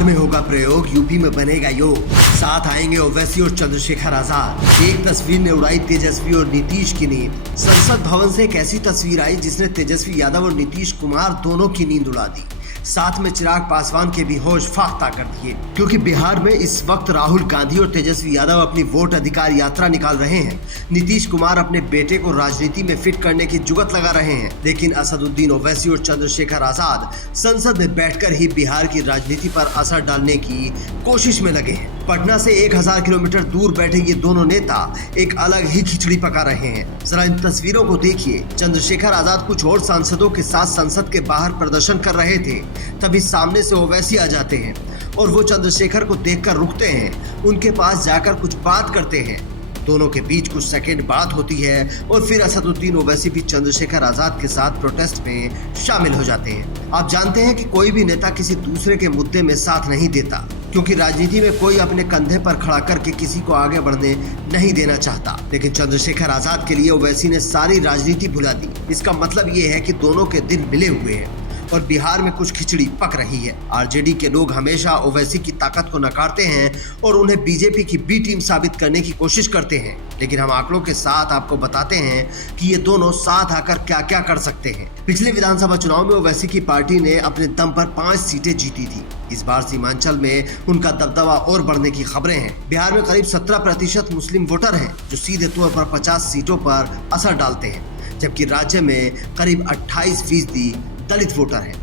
बिहार में होगा प्रयोग, यूपी में बनेगा योग, साथ आएंगे ओवैसी और चंद्रशेखर आजाद। एक तस्वीर ने उड़ाई तेजस्वी और नीतीश की नींद। संसद भवन से एक ऐसी तस्वीर आई जिसने तेजस्वी यादव और नीतीश कुमार दोनों की नींद उड़ा दी। साथ में चिराग पासवान के भी होश फाख्ता कर दिए, क्योंकि बिहार में इस वक्त राहुल गांधी और तेजस्वी यादव अपनी वोट अधिकार यात्रा निकाल रहे हैं। नीतीश कुमार अपने बेटे को राजनीति में फिट करने की जुगत लगा रहे हैं, लेकिन असदुद्दीन ओवैसी और चंद्रशेखर आजाद संसद में बैठकर ही बिहार की राजनीति पर असर डालने की कोशिश में लगे हैं। पटना से 1000 किलोमीटर दूर बैठे ये दोनों नेता एक अलग ही खिचड़ी पका रहे हैं। जरा इन तस्वीरों को देखिए। चंद्रशेखर आजाद कुछ और सांसदों के साथ संसद के बाहर प्रदर्शन कर रहे थे, तभी सामने से ओवैसी आ जाते हैं और वो चंद्रशेखर को देखकर रुकते हैं, उनके पास जाकर कुछ बात करते हैं। दोनों के बीच कुछ सेकंड बात होती है और फिर असदुद्दीन ओवैसी भी चंद्रशेखर आजाद के साथ प्रोटेस्ट में शामिल हो जाते हैं। आप जानते हैं कि कोई भी नेता किसी दूसरे के मुद्दे में साथ नहीं देता, क्योंकि राजनीति में कोई अपने कंधे पर खड़ा करके किसी को आगे बढ़ने नहीं देना चाहता। लेकिन चंद्रशेखर आजाद के लिए ओवैसी ने सारी राजनीति भुला दी। इसका मतलब ये है कि दोनों के दिल मिले हुए हैं और बिहार में कुछ खिचड़ी पक रही है। आरजेडी के लोग हमेशा ओवैसी की ताकत को नकारते हैं और उन्हें बीजेपी की बी टीम साबित करने की कोशिश करते हैं, लेकिन हम आंकड़ों के साथ आपको बताते हैं कि ये दोनों साथ आकर क्या क्या कर सकते हैं। पिछले विधानसभा चुनाव में ओवैसी की पार्टी ने अपने दम पर 5 सीटें जीती थी। इस बार सीमांचल में उनका दबदबा और बढ़ने की खबरें हैं। बिहार में करीब 17% मुस्लिम वोटर हैं, जो सीधे तौर पर 50 सीटों पर असर डालते हैं, जबकि राज्य में करीब 28% दलित वोटर हैं।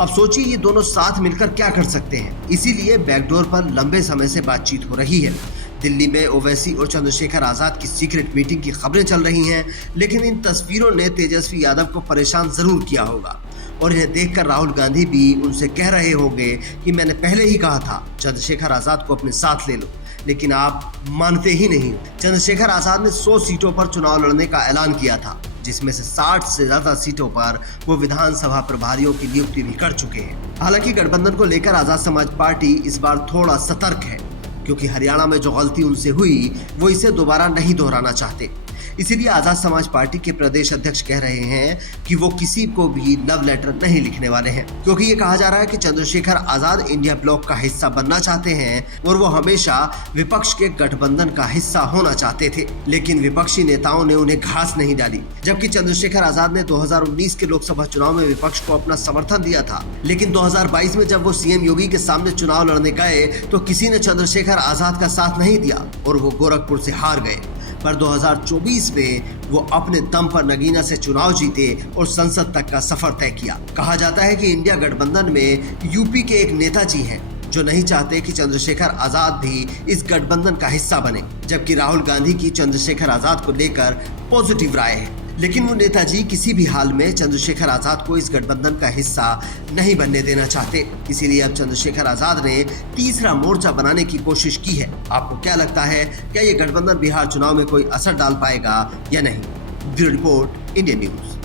अब सोचिए ये दोनों साथ मिलकर क्या कर सकते हैं। इसीलिए बैकडोर पर लंबे समय से बातचीत हो रही है। दिल्ली में ओवैसी और चंद्रशेखर आजाद की सीक्रेट मीटिंग की खबरें चल रही हैं, लेकिन इन तस्वीरों ने तेजस्वी यादव को परेशान जरूर किया होगा और इन्हें देखकर राहुल गांधी भी उनसे कह रहे होंगे कि मैंने पहले ही कहा था चंद्रशेखर आजाद को अपने साथ ले लो, लेकिन आप मानते ही नहीं। चंद्रशेखर आजाद ने 100 सीटों पर चुनाव लड़ने का ऐलान किया था, जिसमें से 60 से ज्यादा सीटों पर वो विधानसभा प्रभारियों की नियुक्ति भी कर चुके हैं। हालांकि गठबंधन को लेकर आजाद समाज पार्टी इस बार थोड़ा सतर्क है, क्योंकि हरियाणा में जो गलती उनसे हुई वो इसे दोबारा नहीं दोहराना चाहते। इसीलिए आजाद समाज पार्टी के प्रदेश अध्यक्ष कह रहे हैं कि वो किसी को भी लव लेटर नहीं लिखने वाले हैं, क्योंकि ये कहा जा रहा है कि चंद्रशेखर आजाद इंडिया ब्लॉक का हिस्सा बनना चाहते हैं और वो हमेशा विपक्ष के गठबंधन का हिस्सा होना चाहते थे, लेकिन विपक्षी नेताओं ने उन्हें घास नहीं डाली। जबकि चंद्रशेखर आजाद ने 2019 के लोकसभा चुनाव में विपक्ष को अपना समर्थन दिया था, लेकिन 2022 में जब वो सीएम योगी के सामने चुनाव लड़ने गए तो किसी ने चंद्रशेखर आजाद का साथ नहीं दिया और वो गोरखपुर से हार गए। पर 2024 में वो अपने दम पर नगीना से चुनाव जीते और संसद तक का सफर तय किया। कहा जाता है कि इंडिया गठबंधन में यूपी के एक नेताजी हैं जो नहीं चाहते कि चंद्रशेखर आजाद भी इस गठबंधन का हिस्सा बने, जबकि राहुल गांधी की चंद्रशेखर आजाद को लेकर पॉजिटिव राय है। लेकिन वो नेताजी किसी भी हाल में चंद्रशेखर आजाद को इस गठबंधन का हिस्सा नहीं बनने देना चाहते। इसीलिए अब चंद्रशेखर आजाद ने तीसरा मोर्चा बनाने की कोशिश की है। आपको क्या लगता है, क्या ये गठबंधन बिहार चुनाव में कोई असर डाल पाएगा या नहीं? Bureau report, Indian news.